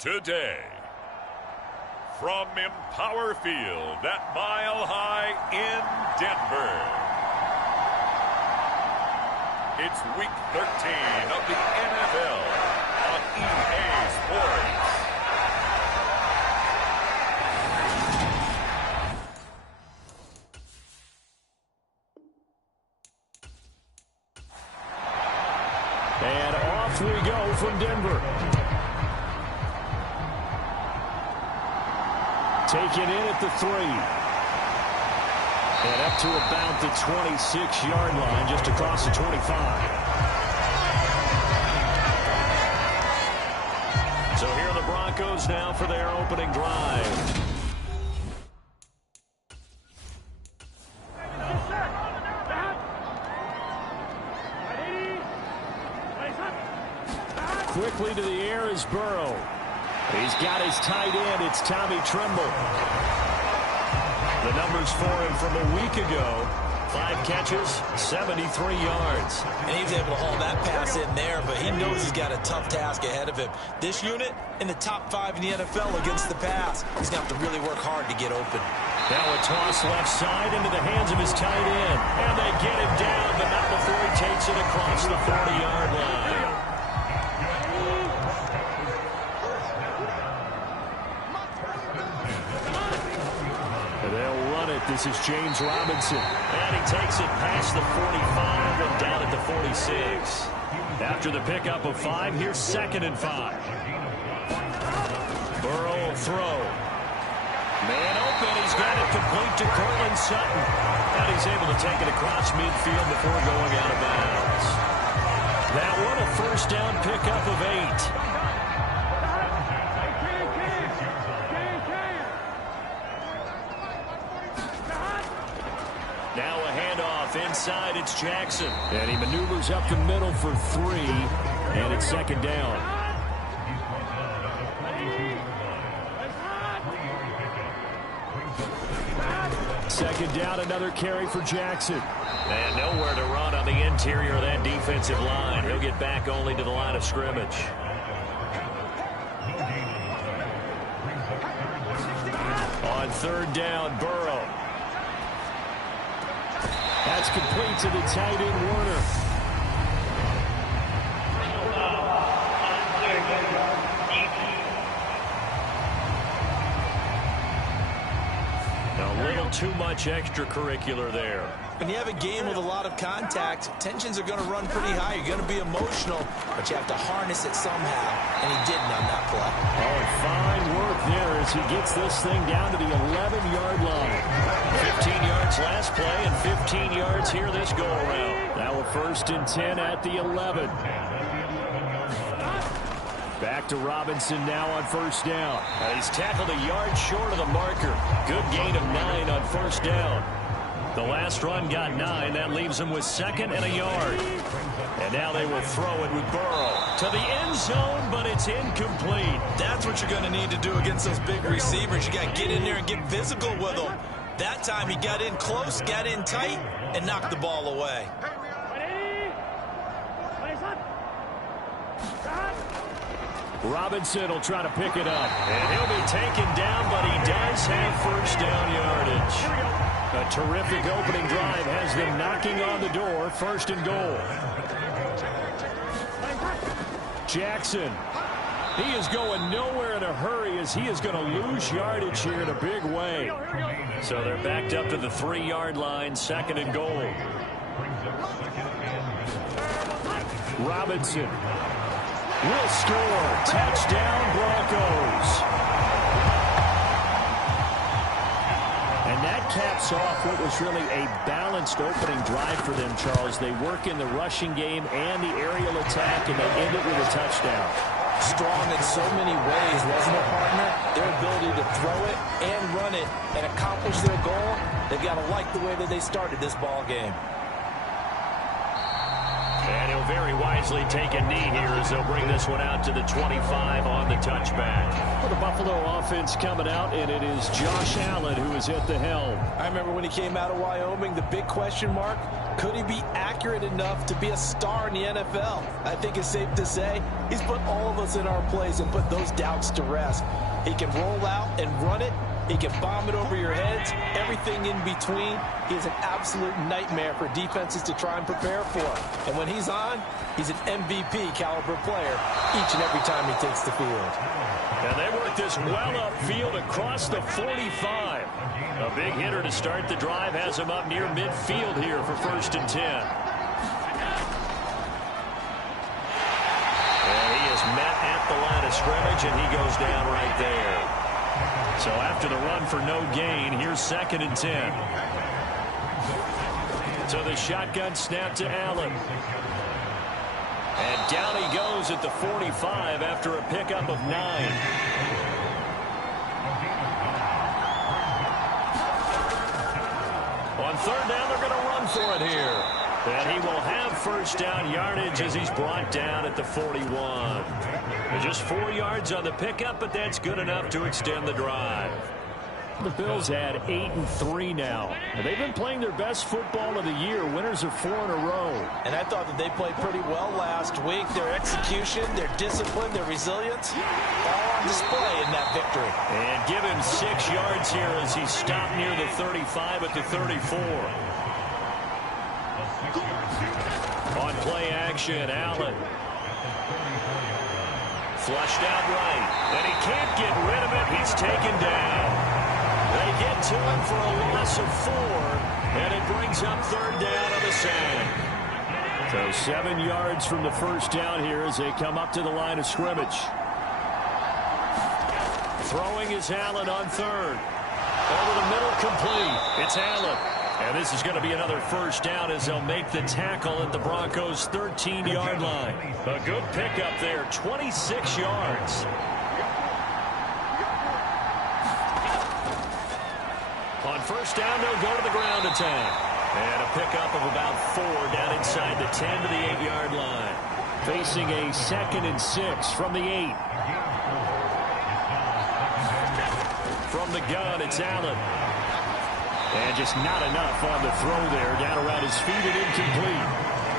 Today, from Empower Field at Mile High in Denver, it's Week 13 of the NFL on EA Sports. And off we go from Denver. Taken in at the 3. And up to about the 26-yard line, just across the 25. So here are the Broncos now for their opening drive. Quickly to the air is Burrow. He's got his tight end. It's Tommy Tremble. The numbers for him from a week ago. 5 catches, 73 yards. And he was able to haul that pass in there, but he knows he's got a tough task ahead of him. This unit in the top 5 in the NFL against the pass. He's going to have to really work hard to get open. Now a toss left side into the hands of his tight end. And they get him down, but not before he takes it across the 40-yard line. They'll run it. This is James Robinson. And he takes it past the 45 and down at the 46. After the pickup of 5, here's 2nd and 5. Burrow will throw. Man open. He's got it complete to Cortland Sutton. And he's able to take it across midfield before going out of bounds. That one a first down pickup of 8. Now a handoff inside. It's Jackson. And he maneuvers up the middle for 3. And it's 2nd down. Second down, another carry for Jackson. And nowhere to run on the interior of that defensive line. He'll get back only to the line of scrimmage. On 3rd down, Burrow. That's complete to the tight end, Warner. A little too much extracurricular there. When you have a game with a lot of contact, tensions are going to run pretty high. You're going to be emotional, but you have to harness it somehow, and he didn't on that play. Oh, fine work there as he gets this thing down to the 11-yard line. 15 yards last play and 15 yards here this go-around. Now a 1st and 10 at the 11. Back to Robinson now on 1st down. He's tackled a yard short of the marker. Good gain of 9 on 1st down. The last run got 9. That leaves him with 2nd and a yard. And now they will throw it with Burrow to the end zone, but it's incomplete. That's what you're going to need to do against those big receivers. You got to get in there and get physical with them. That time he got in close, got in tight, and knocked the ball away. Robinson will try to pick it up. And he'll be taken down, but he does have 1st down yardage. A terrific opening drive has them knocking on the door. 1st and goal. Jackson. He is going nowhere in a hurry as he is going to lose yardage here in a big way. So they're backed up to the 3-yard line. 2nd and goal. Robinson will score. Touchdown, Broncos. And that caps off what was really a balanced opening drive for them, Charles. They work in the rushing game and the aerial attack, and they end it with a touchdown. Strong in so many ways, wasn't it, partner? Their ability to throw it and run it and accomplish their goal, they've got to like the way that they started this ball game. And he'll very wisely take a knee here as they'll bring this one out to the 25 on the touchback. For the Buffalo offense coming out, and it is Josh Allen who is at the helm. I remember when he came out of Wyoming, the big question mark, could he be accurate enough to be a star in the NFL? I think it's safe to say he's put all of us in our place and put those doubts to rest. He can roll out and run it. He can bomb it over your heads, everything in between. He is an absolute nightmare for defenses to try and prepare for. And when he's on, he's an MVP caliber player each and every time he takes the field. And they work this well upfield across the 45. A big hitter to start the drive has him up near midfield here for 1st and 10. And he is met at the line of scrimmage, and he goes down right there. So after the run for no gain, here's 2nd and 10. So the shotgun snap to Allen. And down he goes at the 45 after a pickup of 9. On 3rd down, they're going to run for it here. And he will have 1st down yardage as he's brought down at the 41. Just 4 yards on the pickup, but that's good enough to extend the drive. The Bills had 8-3 now. And they've been playing their best football of the year. Winners of 4 in a row. And I thought that they played pretty well last week. Their execution, their discipline, their resilience, all on display in that victory. And give him 6 yards here as he stopped near the 35 at the 34. On play action, Allen. Flushed out right. And he can't get rid of it. He's taken down. They get to him for a loss of 4. And it brings up 3rd down on the sand. So 7 yards from the 1st down here as they come up to the line of scrimmage. Throwing is Allen on 3rd. Over the middle, complete. It's Allen. And this is going to be another 1st down as they'll make the tackle at the Broncos' 13-yard line. A good pickup there, 26 yards. On 1st down, they'll go to the ground attack. And a pickup of about 4 down inside the 10 to the 8-yard line. Facing a 2nd and 6 from the 8. From the gun, it's Allen. And just not enough on the throw there. Down around his feet and incomplete.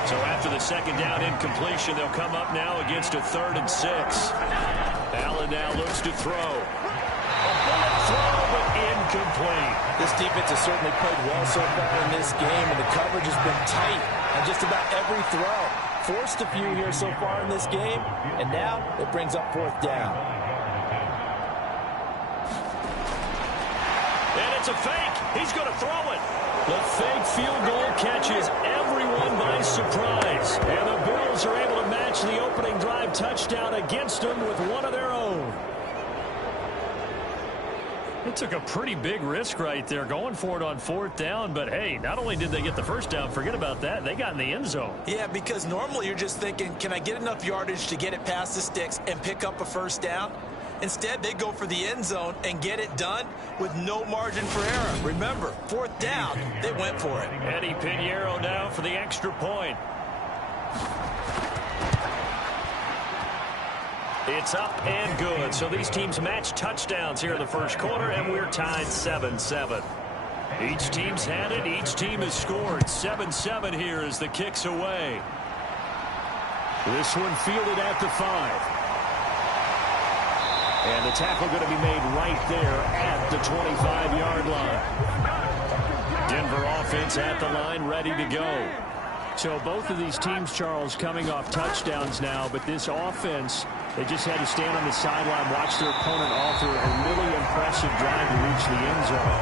So after the 2nd down incompletion, they'll come up now against a 3rd and 6. Allen now looks to throw. A bullet throw, but incomplete. This defense has certainly played well so far in this game, and the coverage has been tight on just about every throw. Forced a few here so far in this game, and now it brings up 4th down. And it's a fake. He's going to throw it. The fake field goal catches everyone by surprise. And the Bills are able to match the opening drive touchdown against them with one of their own. They took a pretty big risk right there going for it on 4th down. But, hey, not only did they get the 1st down, forget about that, they got in the end zone. Yeah, because normally you're just thinking, can I get enough yardage to get it past the sticks and pick up a 1st down? Instead, they go for the end zone and get it done with no margin for error. Remember, 4th down, they went for it. Eddie Pinheiro now for the extra point. It's up and good. So these teams match touchdowns here in the 1st quarter, and we're tied 7-7. Each team's had it. Each team has scored. 7-7 here as the kick's away. This one fielded at the 5. And the tackle going to be made right there at the 25-yard line. Denver offense at the line, ready to go. So both of these teams, Charles, coming off touchdowns now, but this offense, they just had to stand on the sideline, watch their opponent offer a really impressive drive to reach the end zone.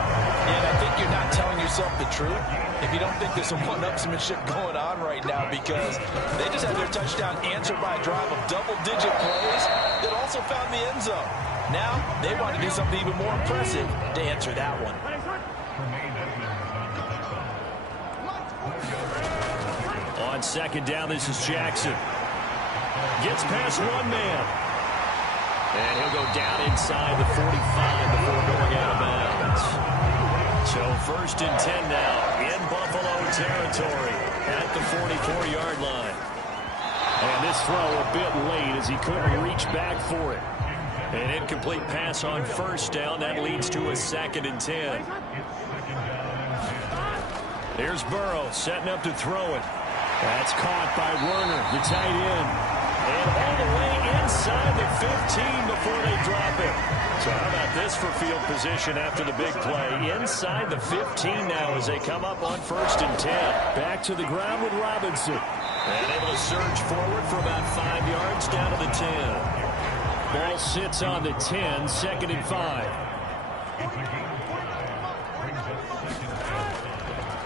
And I think you're not telling yourself the truth if you don't think there's some one-upsmanship going on right now, because they just had their touchdown answered by a drive of double-digit plays that also found the end zone. Now they want to do something even more impressive to answer that one. On 2nd down, this is Jackson. Gets past one man. And he'll go down inside the 45 before going out of bounds. So 1st and 10 now in Buffalo territory at the 44-yard line. And this throw a bit late as he couldn't reach back for it. An incomplete pass on first down. That leads to a 2nd and 10. Here's Burrow setting up to throw it. That's caught by Werner, the tight end. And all the way inside the 15 before they drop it. So how about this for field position after the big play? Inside the 15 now as they come up on 1st and 10. Back to the ground with Robinson. And able to surge forward for about 5 yards down to the 10. Ball sits on the 10, 2nd and 5.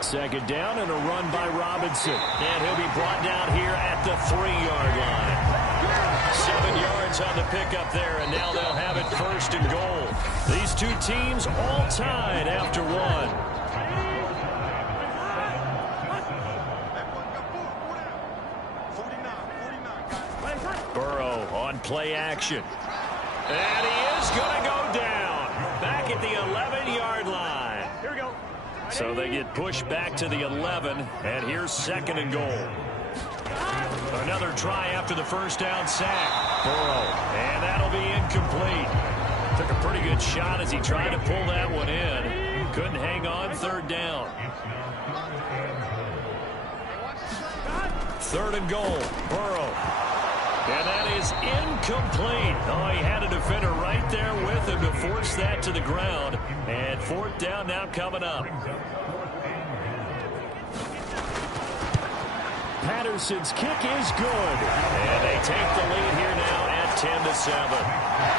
2nd down and a run by Robinson. And he'll be brought down here at the 3-yard line. 7 yards on the pickup there, and now they'll have it 1st and goal. These two teams all tied after one. Burrow on play action. And he is going to go down. Back at the 11-yard line. Here we go. So they get pushed back to the 11, and here's 2nd and goal. Another try after the first down sack. Burrow, and that'll be incomplete. Took a pretty good shot as he tried to pull that one in. Couldn't hang on, 3rd down. 3rd and goal, Burrow. And that is incomplete. Oh, he had a defender right there with him to force that to the ground. And 4th down now coming up. Patterson's kick is good. And they take the lead here now at 10-7.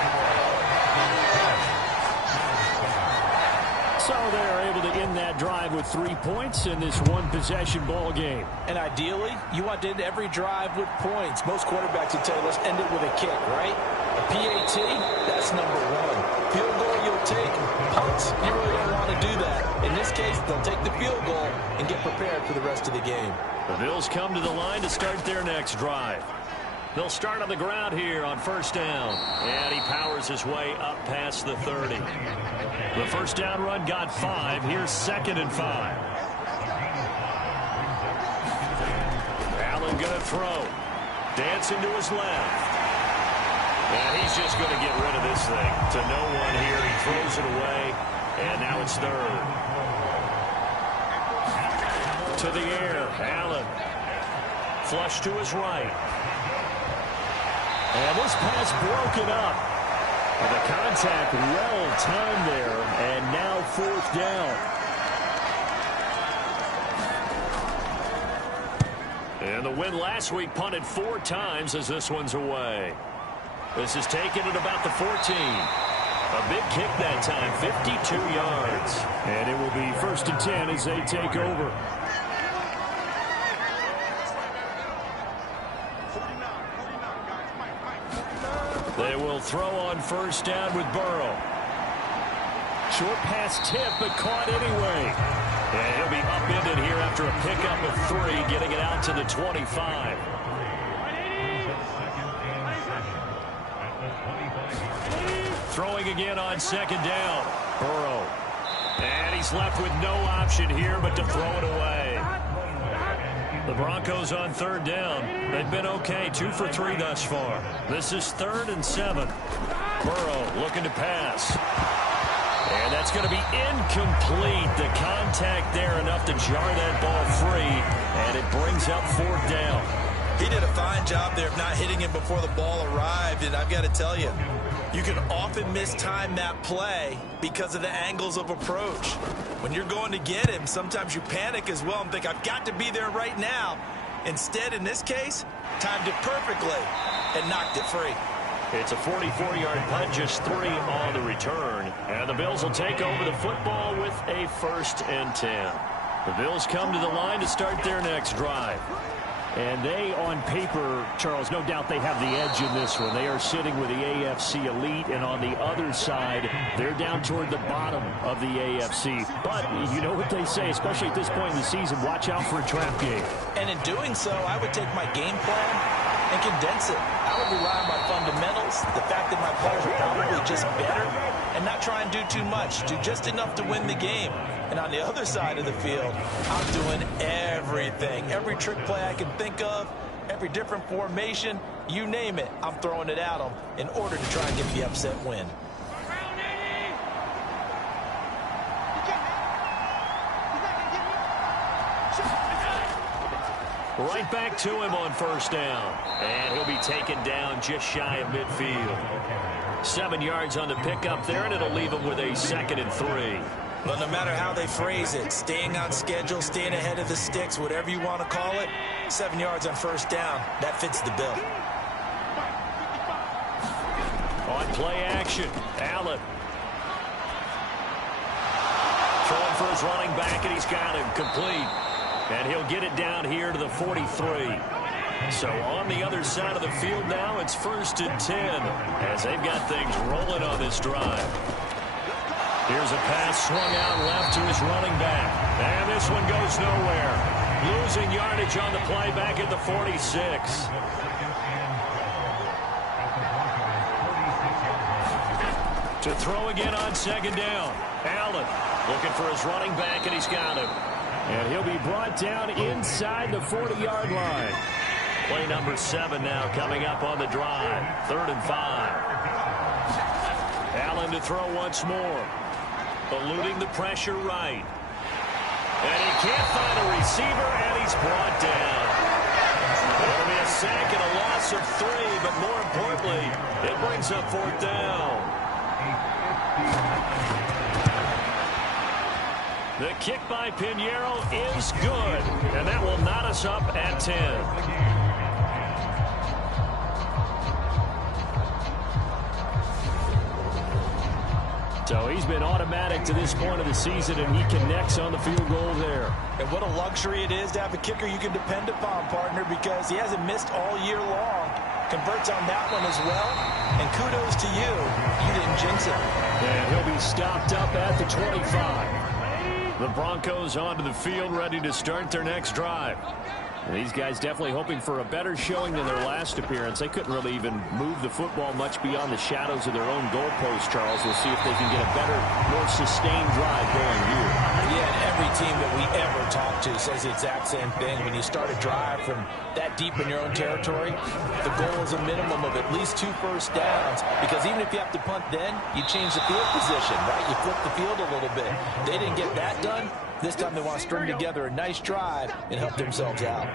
So they're able to end that drive with 3 points in this one-possession ball game. And ideally, you want to end every drive with points. Most quarterbacks would tell you, let's end it with a kick, right? A PAT, that's number 1. Field goal you'll take. Punts, you really don't want to do that. In this case, they'll take the field goal and get prepared for the rest of the game. The Bills come to the line to start their next drive. They'll start on the ground here on 1st down. And he powers his way up past the 30. The 1st down run got 5. Here's 2nd and 5. Allen going to throw. Dancing to his left. And he's just going to get rid of this thing. To no one here. He throws it away. And now it's 3rd. To the air. Allen. Flush to his right. And this pass broken up. And the contact well timed there. And now 4th down. And the win last week punted 4 times as this one's away. This is taken at about the 14. A big kick that time, 52 yards. And it will be 1st and 10 as they take over. They will throw on 1st down with Burrow. Short pass tip, but caught anyway. And he'll be upended here after a pickup of 3, getting it out to the 25. Throwing again on 2nd down. Burrow. And he's left with no option here but to throw it away. The Broncos on 3rd down. They've been okay, 2 for 3 thus far. This is 3rd and 7. Burrow looking to pass. And that's going to be incomplete. The contact there enough to jar that ball free. And it brings up 4th down. He did a fine job there of not hitting him before the ball arrived. And I've got to tell you, you can often mistime that play because of the angles of approach. When you're going to get him, sometimes you panic as well and think, I've got to be there right now. Instead, in this case, timed it perfectly and knocked it free. It's a 44-yard punt, just 3 on the return. And the Bills will take over the football with a 1st and 10. The Bills come to the line to start their next drive. And they, on paper, Charles, no doubt they have the edge in this one. They are sitting with the AFC elite, and on the other side, they're down toward the bottom of the AFC. But you know what they say, especially at this point in the season, watch out for a trap game. And in doing so, I would take my game plan and condense it. I would rely on my fundamentals, the fact that my players are probably just better, and not try and do too much, do just enough to win the game. And on the other side of the field, I'm doing everything, every trick play I can think of, every different formation, you name it, I'm throwing it at them in order to try and get the upset win. Right back to him on first down. And he'll be taken down just shy of midfield. 7 yards on the pickup there, and it'll leave him with a 2nd and 3. But no matter how they phrase it, staying on schedule, staying ahead of the sticks, whatever you want to call it, 7 yards on first down, that fits the bill. On play action, Allen. Throwing for his running back, and he's got him complete. And he'll get it down here to the 43. So on the other side of the field now, it's 1st and 10 as they've got things rolling on this drive. Here's a pass swung out left to his running back. And this one goes nowhere. Losing yardage on the play back at the 46. To throw again on 2nd down. Allen looking for his running back, and he's got him. And he'll be brought down inside the 40-yard line. Play number 7 now coming up on the drive. 3rd and 5. Allen to throw once more. Eluding the pressure right. And he can't find a receiver, and he's brought down. It'll be a sack and a loss of 3, but more importantly, it brings up 4th down. The kick by Pinheiro is good, and that will knot us up at 10. So he's been automatic to this point of the season, and he connects on the field goal there. And what a luxury it is to have a kicker you can depend upon, partner, because he hasn't missed all year long. Converts on that one as well, and kudos to you. You didn't jinx it. And he'll be stopped up at the 25. The Broncos onto the field, ready to start their next drive. And these guys definitely hoping for a better showing than their last appearance. They couldn't really even move the football much beyond the shadows of their own goalpost, Charles. We'll see if they can get a better, more sustained drive going here. Yeah, and every team that we ever talk to says the exact same thing. When you start a drive from that deep in your own territory, the goal is a minimum of at least 2 first downs, because even if you have to punt then, you change the field position, right? You flip the field a little bit. They didn't get that done. This time they want to string together a nice drive and help themselves out.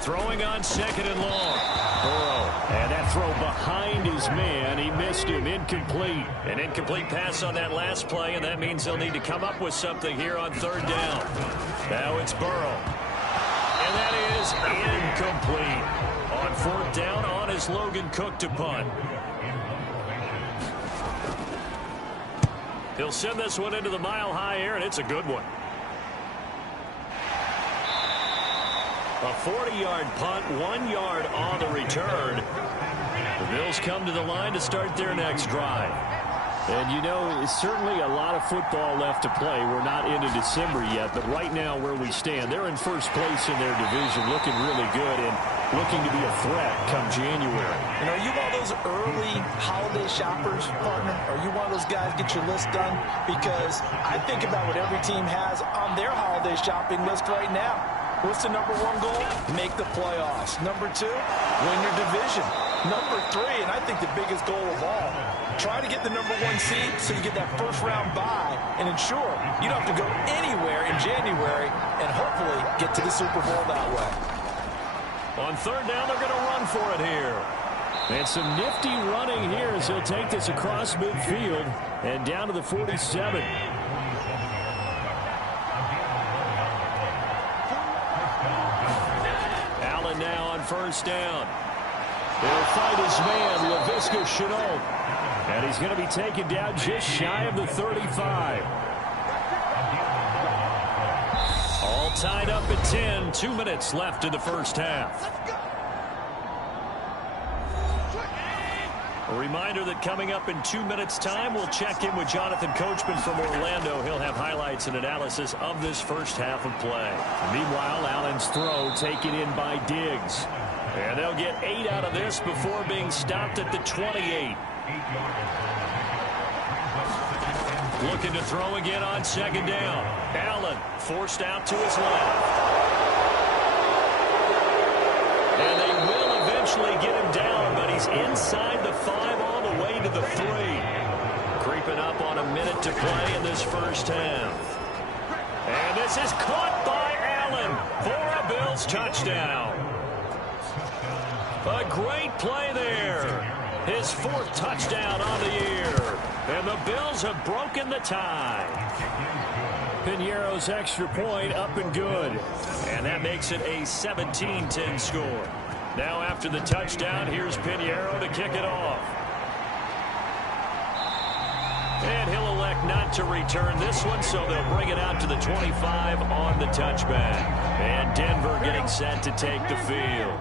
Throwing on 2nd and long. Burrow, and that throw behind his man. He missed him. Incomplete. An incomplete pass on that last play, and that means they'll need to come up with something here on 3rd down. Now it's Burrow. And that is incomplete. On 4th down, on is Logan Cook to punt. He'll send this one into the mile-high air, and it's a good one. A 40-yard punt, 1 yard on the return. The Bills come to the line to start their next drive. And, you know, it's certainly a lot of football left to play. We're not into December yet, but right now where we stand, they're in first place in their division, looking really good and looking to be a threat come January. And are you one of those early holiday shoppers, partner? Are you one of those guys get your list done? Because I think about what every team has on their holiday shopping list right now. What's the number 1 goal? Make the playoffs. Number 2, win your division. Number 3, and I think the biggest goal of all, try to get the number 1 seed so you get that first-round bye and ensure you don't have to go anywhere in January and hopefully get to the Super Bowl that way. On 3rd down, they're going to run for it here. And some nifty running here as he'll take this across midfield and down to the 47. Allen now on 1st down. He'll fight his man, Laviska Shenault. And he's going to be taken down just shy of the 35. All tied up at 10. 2 minutes left in the first half. A reminder that coming up in 2 minutes' time, we'll check in with Jonathan Coachman from Orlando. He'll have highlights and analysis of this first half of play. Meanwhile, Allen's throw taken in by Diggs. And they'll get 8 out of this before being stopped at the 28. Looking to throw again on second down. Allen forced out to his left. And they will eventually get him down, but he's inside the 5 all the way to the 3. Creeping up on a minute to play in this first half. And this is caught by Allen for a Bills touchdown. A great play there. His 4th touchdown on the year. And the Bills have broken the tie. Piñeiro's extra point up and good. And that makes it a 17-10 score. Now after the touchdown, here's Piñeiro to kick it off. And he'll elect not to return this one, so they'll bring it out to the 25 on the touchback. And Denver getting set to take the field.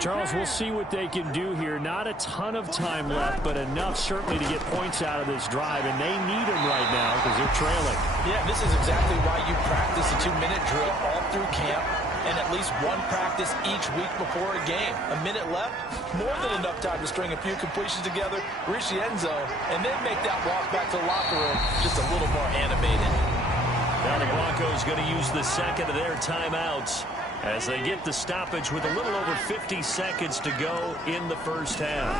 Charles, we'll see what they can do here. Not a ton of time left, but enough certainly to get points out of this drive, and they need them right now because they're trailing. Yeah, this is exactly why you practice a 2-minute drill all through camp and at least one practice each week before a game. A minute left, more than enough time to string a few completions together, reach the end zone, and then make that walk back to the locker room just a little more animated. Now the Broncos going to use the second of their timeouts as they get the stoppage with a little over 50 seconds to go in the first half.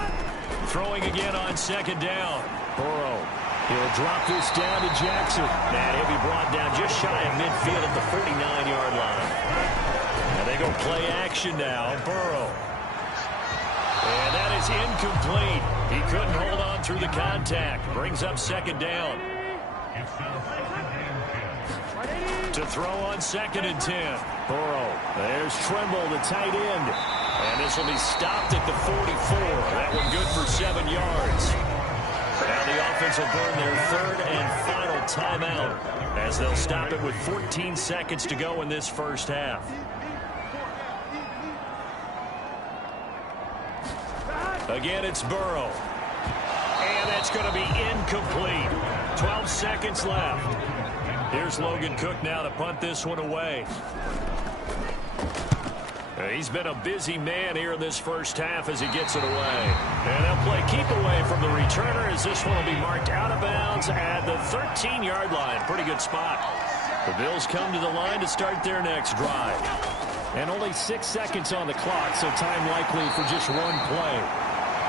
Throwing again on second down. Burrow. He'll drop this down to Jackson. And he'll be brought down just shy of midfield at the 49-yard line. And they go play action now. Burrow. And that is incomplete. He couldn't hold on through the contact. Brings up second down. To throw on 2nd and 10. Burrow. There's Tremble, the tight end. And this will be stopped at the 44. That one good for 7 yards. Now the offense will burn their 3rd and final timeout as they'll stop it with 14 seconds to go in this first half. Again, it's Burrow. And that's going to be incomplete. 12 seconds left. Here's Logan Cook now to punt this one away. He's been a busy man here in this first half as he gets it away. And they'll play keep away from the returner as this one will be marked out of bounds at the 13-yard line. Pretty good spot. The Bills come to the line to start their next drive. And only 6 seconds on the clock, so time likely for just one play.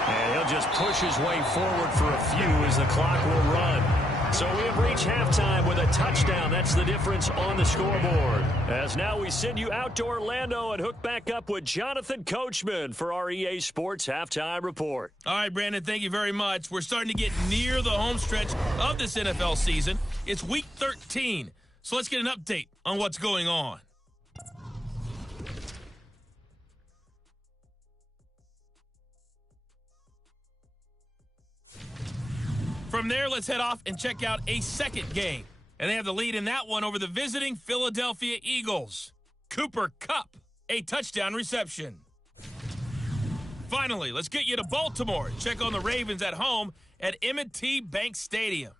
And he'll just push his way forward for a few as the clock will run. So we have reached halftime with a touchdown. That's the difference on the scoreboard. As now we send you out to Orlando and hook back up with Jonathan Coachman for our EA Sports Halftime Report. All right, Brandon, thank you very much. We're starting to get near the home stretch of this NFL season. It's Week 13, so let's get an update on what's going on. From there, let's head off and check out a second game. And they have the lead in that one over the visiting Philadelphia Eagles. Cooper Kupp, a touchdown reception. Finally, let's get you to Baltimore and check on the Ravens at home at M&T Bank Stadium.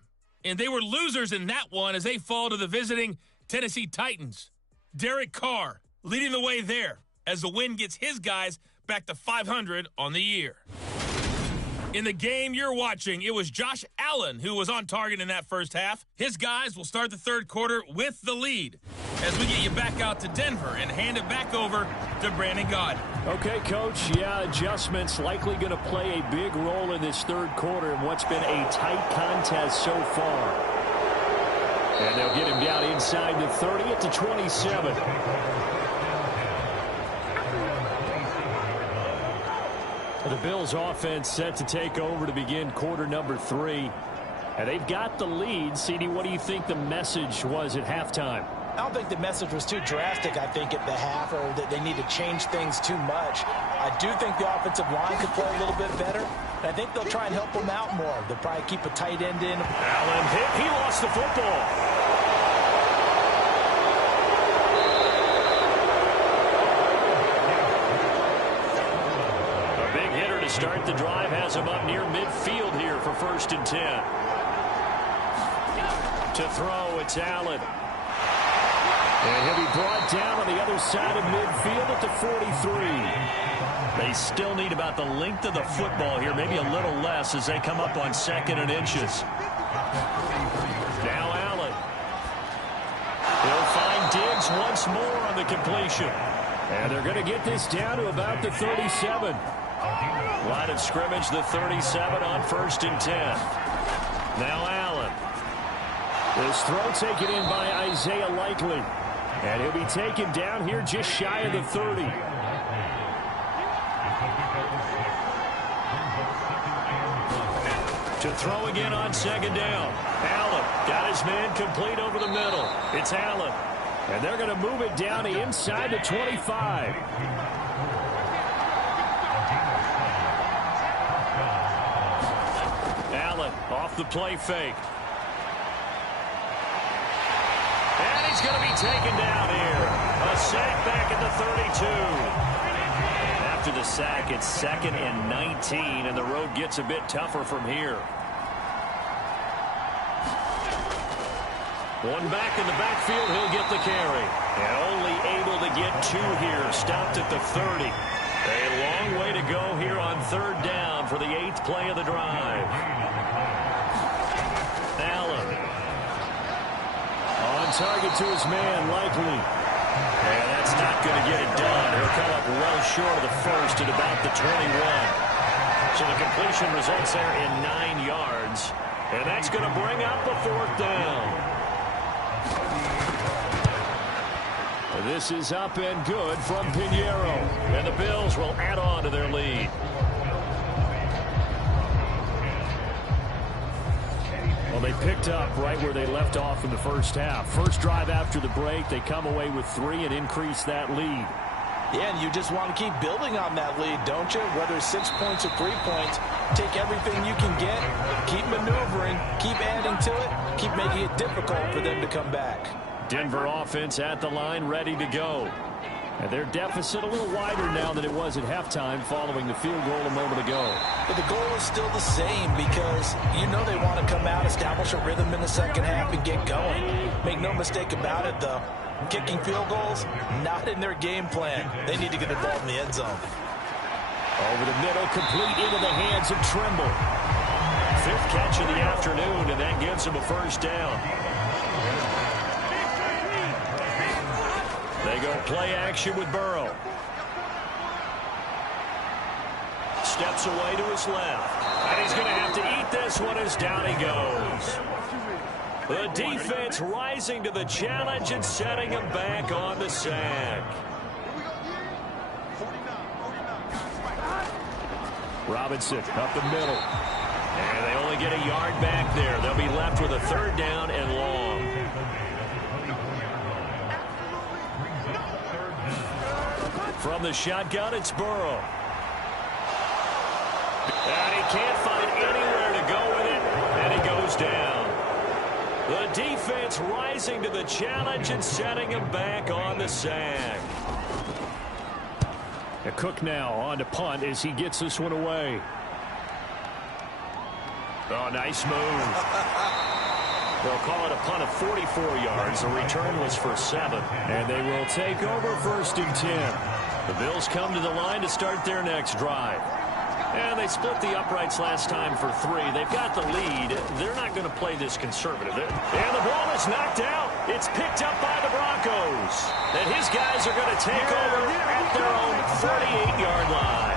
And they were losers in that one as they fall to the visiting Tennessee Titans. Derek Carr leading the way there as the win gets his guys back to 500 on the year. In the game you're watching, it was Josh Allen who was on target in that first half. His guys will start the third quarter with the lead as we get you back out to Denver and hand it back over to Brandon Gaudin. Okay, Coach. Yeah, adjustments likely going to play a big role in this third quarter in what's been a tight contest so far. And they'll get him down inside the 30 at the 27. The Bills offense set to take over to begin quarter number 3. And they've got the lead. CD, what do you think the message was at halftime? I don't think the message was too drastic, I think, at the half, or that they need to change things too much. I do think the offensive line could play a little bit better. And I think they'll try and help them out more. They'll probably keep a tight end in. Allen hit. He lost the football. Start the drive, has him up near midfield here for 1st and 10. To throw, it's Allen. And he'll be brought down on the other side of midfield at the 43. They still need about the length of the football here, maybe a little less as they come up on 2nd and inches. Now Allen. He'll find Diggs once more on the completion. And they're going to get this down to about the 37. Line of scrimmage, the 37 on 1st and 10. Now Allen. This throw taken in by Isaiah Likely. And he'll be taken down here just shy of the 30. To throw again on 2nd down. Allen got his man complete over the middle. It's Allen. And they're going to move it down inside the 25. Allen off the play fake. And he's going to be taken down here. A sack back at the 32. After the sack, it's 2nd and 19, and the road gets a bit tougher from here. One back in the backfield, he'll get the carry. And only able to get 2 here, stopped at the 30. A long way to go here on 3rd down for the 8th play of the drive. Allen. On target to his man, Likely. And that's not going to get it done. He'll come up well short of the 1st at about the 21. So the completion results there in 9 yards. And that's going to bring up the 4th down. This is up and good from Pinheiro. And the Bills will add on to their lead. Well, they picked up right where they left off in the first half. First drive after the break, they come away with 3 and increase that lead. Yeah, and you just want to keep building on that lead, don't you? Whether it's 6 points or 3 points, take everything you can get, keep maneuvering, keep adding to it, keep making it difficult for them to come back. Denver offense at the line, ready to go. And their deficit a little wider now than it was at halftime following the field goal a moment ago. But the goal is still the same because you know they want to come out, establish a rhythm in the second half, and get going. Make no mistake about it, though. Kicking field goals, not in their game plan. They need to get the ball in the end zone. Over the middle, complete into the hands of Trimble. 5th catch of the afternoon, and that gives him a 1st down. They go play action with Burrow. Steps away to his left. And he's going to have to eat this one as down he goes. The defense rising to the challenge and setting him back on the sack. Robinson up the middle. And they only get a yard back there. They'll be left with a 3rd down and long. From the shotgun, it's Burrow. And he can't find anywhere to go with it, and he goes down. The defense rising to the challenge and setting him back on the sack. Cook now on to punt as he gets this one away. Oh, nice move. They'll call it a punt of 44 yards. The return was for 7. And they will take over 1st and 10. The Bills come to the line to start their next drive. And they split the uprights last time for 3. They've got the lead. They're not going to play this conservative. And the ball is knocked out. It's picked up by the Broncos. And his guys are going to take over at their own 48-yard line.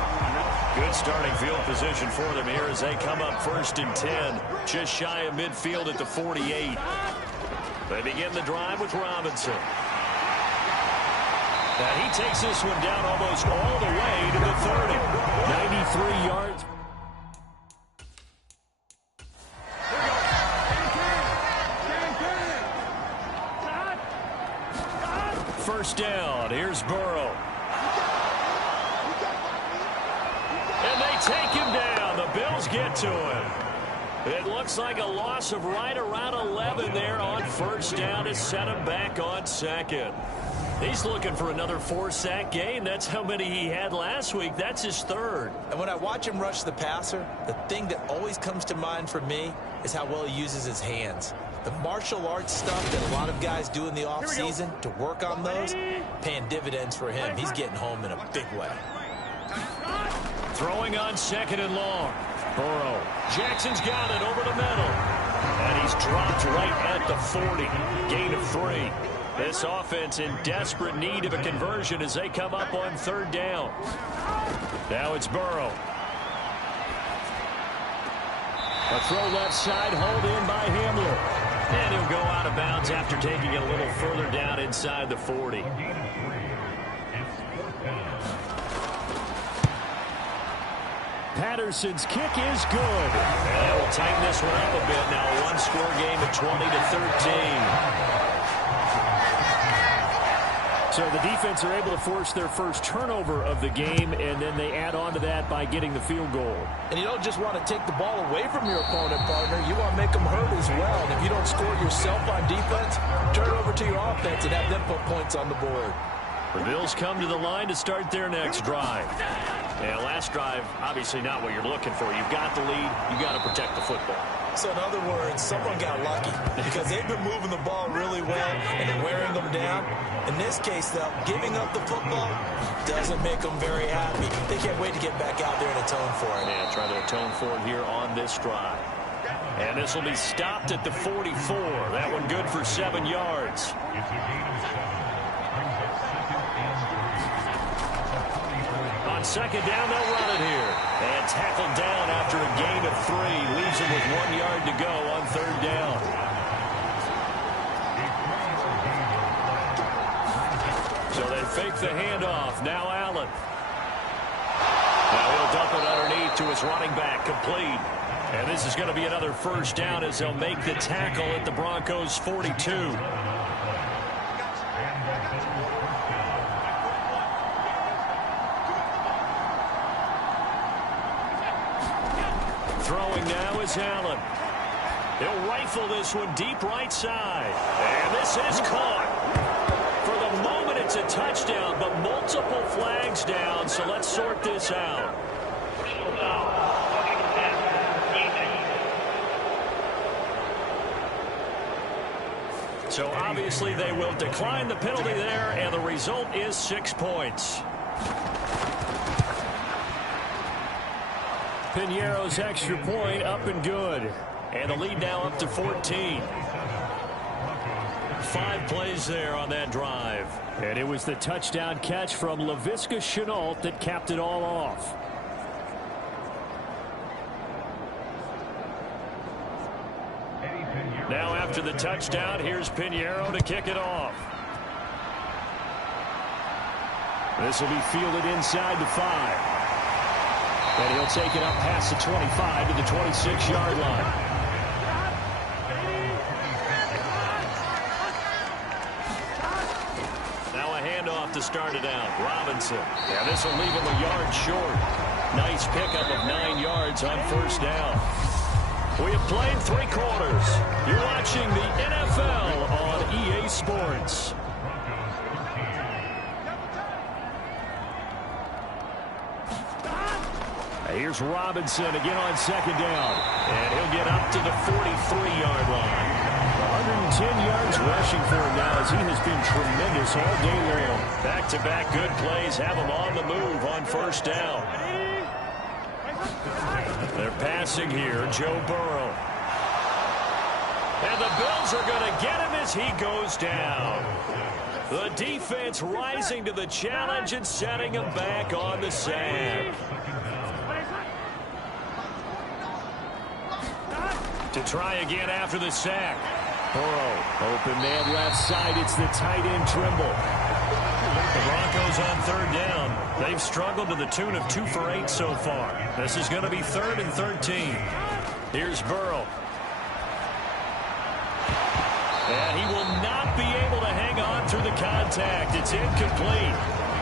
Good starting field position for them here as they come up 1st and 10. Just shy of midfield at the 48. They begin the drive with Robinson. And he takes this one down almost all the way to the 30. 93 yards. First down. Here's Burrow. And they take him down. The Bills get to him. It looks like a loss of right around 11 there on 1st down to set him back on 2nd. He's looking for another 4-sack game. That's how many he had last week. That's his 3rd. And when I watch him rush the passer, the thing that always comes to mind for me is how well he uses his hands. The martial arts stuff that a lot of guys do in the offseason to work on those, paying dividends for him. He's getting home in a big way. Throwing on 2nd and long. Burrow. Jackson's got it over the middle. And he's dropped stopped right at the 40. Gain of 3. This offense in desperate need of a conversion as they come up on 3rd down. Now it's Burrow. A throw left side, hauled in by Hamler. And he'll go out of bounds after taking it a little further down inside the 40. Patterson's kick is good. And we'll tighten this one up a bit now. A one-score game at 20-13. So the defense are able to force their first turnover of the game, and then they add on to that by getting the field goal. And you don't just want to take the ball away from your opponent, partner. You want to make them hurt as well. And if you don't score yourself on defense, turn it over to your offense and have them put points on the board. The Bills come to the line to start their next drive. And last drive, obviously not what you're looking for. You've got the lead. You've got to protect the football. So in other words, someone got lucky because they've been moving the ball really well and wearing them down. In this case, though, giving up the football doesn't make them very happy. They can't wait to get back out there and atone for it. Yeah, try to atone for it here on this drive. And this will be stopped at the 44. That one good for 7 yards. On 2nd down, they'll run it here. And tackled down after a gain of 3. Leaves them with 1 yard to go on 3rd down. So they fake the handoff. Now Allen. Now he'll dump it underneath to his running back. Complete. And this is going to be another 1st down as they'll make the tackle at the Broncos' 42. Throwing now is Allen. He'll rifle this one deep right side. And this is caught. For the moment, it's a touchdown, but multiple flags down, so let's sort this out. So obviously they will decline the penalty there, and the result is 6 points. Piñeiro's extra point up and good. And the lead now up to 14. 5 plays there on that drive. And it was the touchdown catch from Laviska Shenault that capped it all off. Now after the touchdown, here's Piñeiro to kick it off. This will be fielded inside the 5. And he'll take it up past the 25 to the 26-yard line. Now a handoff to start it out. Robinson. Yeah, this will leave him a yard short. Nice pickup of 9 yards on 1st down. We have played 3 quarters. You're watching the NFL on EA Sports. Here's Robinson again on 2nd down. And he'll get up to the 43-yard line. 110 yards rushing for him now as he has been tremendous all day long. Back-to-back good plays have him on the move on 1st down. They're passing here, Joe Burrow. And the Bills are going to get him as he goes down. The defense rising to the challenge and setting him back on the sack. To try again after the sack. Burrow, open man left side. It's the tight end Trimble. The Broncos on 3rd down. They've struggled to the tune of 2 for 8 so far. This is going to be 3rd and 13. Here's Burrow. And he will not be able to hang on through the contact. It's incomplete.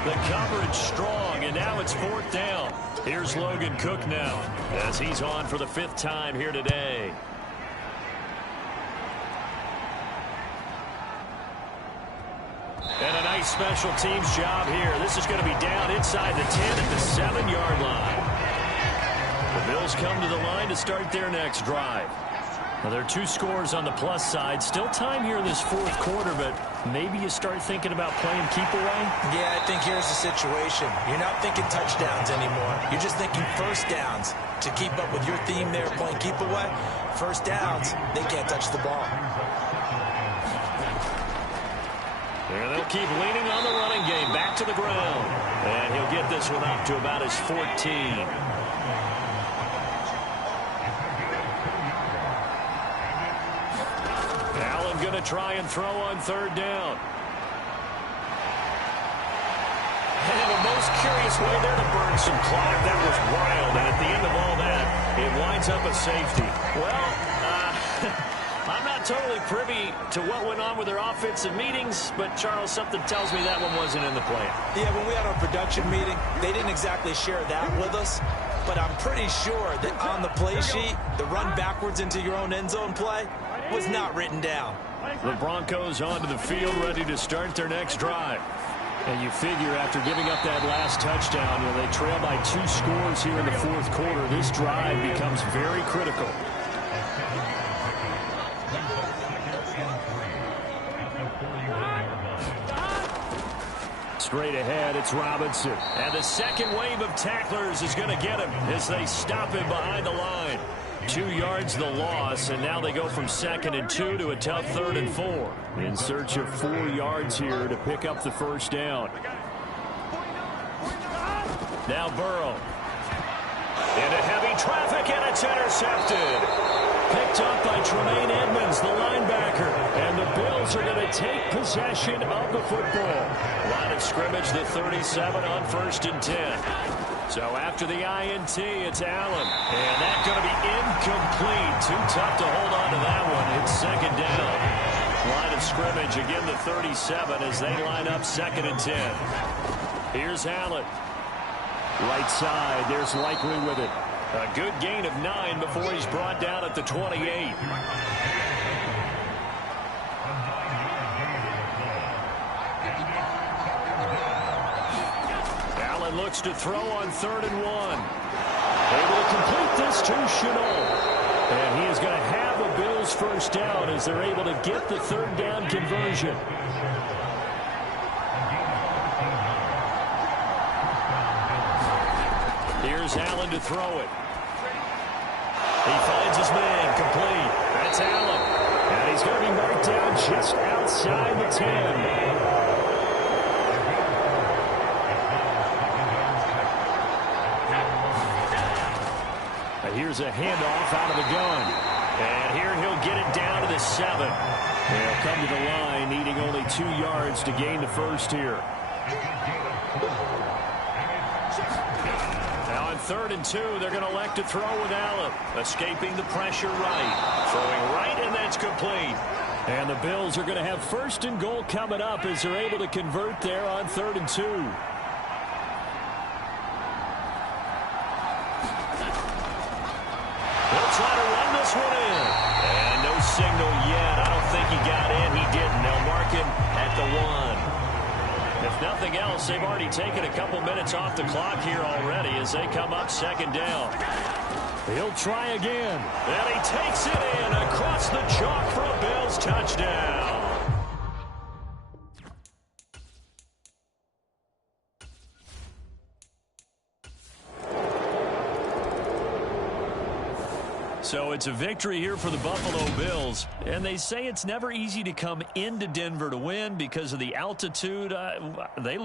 The coverage strong, and now it's 4th down. Here's Logan Cook now as he's on for the 5th time here today. And a nice special teams job here. This is going to be down inside the 10 at the 7-yard line. The Bills come to the line to start their next drive. Well, there are 2 scores on the plus side. Still time here in this fourth quarter, but maybe you start thinking about playing keep away? Yeah, I think here's the situation. You're not thinking touchdowns anymore. You're just thinking first downs. To keep up with your theme there, playing keep away, first downs, they can't touch the ball. And they'll keep leaning on the running game. Back to the ground. And he'll get this one up to about his 14. Allen going to try and throw on third down. And the most curious way there to burn some clock. That was wild. And at the end of all that, it winds up a safety. Well, I'm not totally privy to what went on with their offensive meetings, but, Charles, something tells me that one wasn't in the plan. Yeah, when we had our production meeting, they didn't exactly share that with us, but I'm pretty sure that on the play sheet, the run backwards into your own end zone play was not written down. The Broncos onto the field, ready to start their next drive. And you figure after giving up that last touchdown, they trail by 2 scores here in the fourth quarter. This drive becomes very critical. Straight ahead, it's Robinson. And the second wave of tacklers is going to get him as they stop him behind the line. 2 yards the loss, and now they go from 2nd and 2 to a tough 3rd and 4. In search of 4 yards here to pick up the first down. Now Burrow. Into heavy traffic, and it's intercepted. Picked up by Tremaine Edmonds, the linebacker. And the Bills are going to take possession of the football. Line of scrimmage, the 37 on 1st and 10. So after the INT, it's Allen. And that's going to be incomplete. Too tough to hold on to that one. It's 2nd down. Line of scrimmage, again the 37 as they line up 2nd and 10. Here's Allen. Right side, there's Likely with it. A good gain of 9 before he's brought down at the 28. Allen looks to throw on 3rd and 1. Able to complete this to Chenault. And he is going to have a Bills first down as they're able to get the 3rd down conversion. Here's Allen to throw it. He finds his man, complete. That's Allen. And he's going to be marked down just outside the 10. Here's a handoff out of the gun. And here he'll get it down to the 7. They'll come to the line, needing only 2 yards to gain the first here. Now on 3rd and 2, they're going to elect to throw with Allen. Escaping the pressure right. Throwing right, and that's complete. And the Bills are going to have 1st and goal coming up as they're able to convert there on 3rd and 2. They'll try to run this one in. And no signal yet. I don't think he got in. He didn't. They'll mark him at the 1. If nothing else, they've already taken a couple minutes off the clock here already as they come up 2nd down. He'll try again. And he takes it in across the chalk for a Bills touchdown. So it's a victory here for the Buffalo Bills. And they say it's never easy to come into Denver to win because of the altitude. They look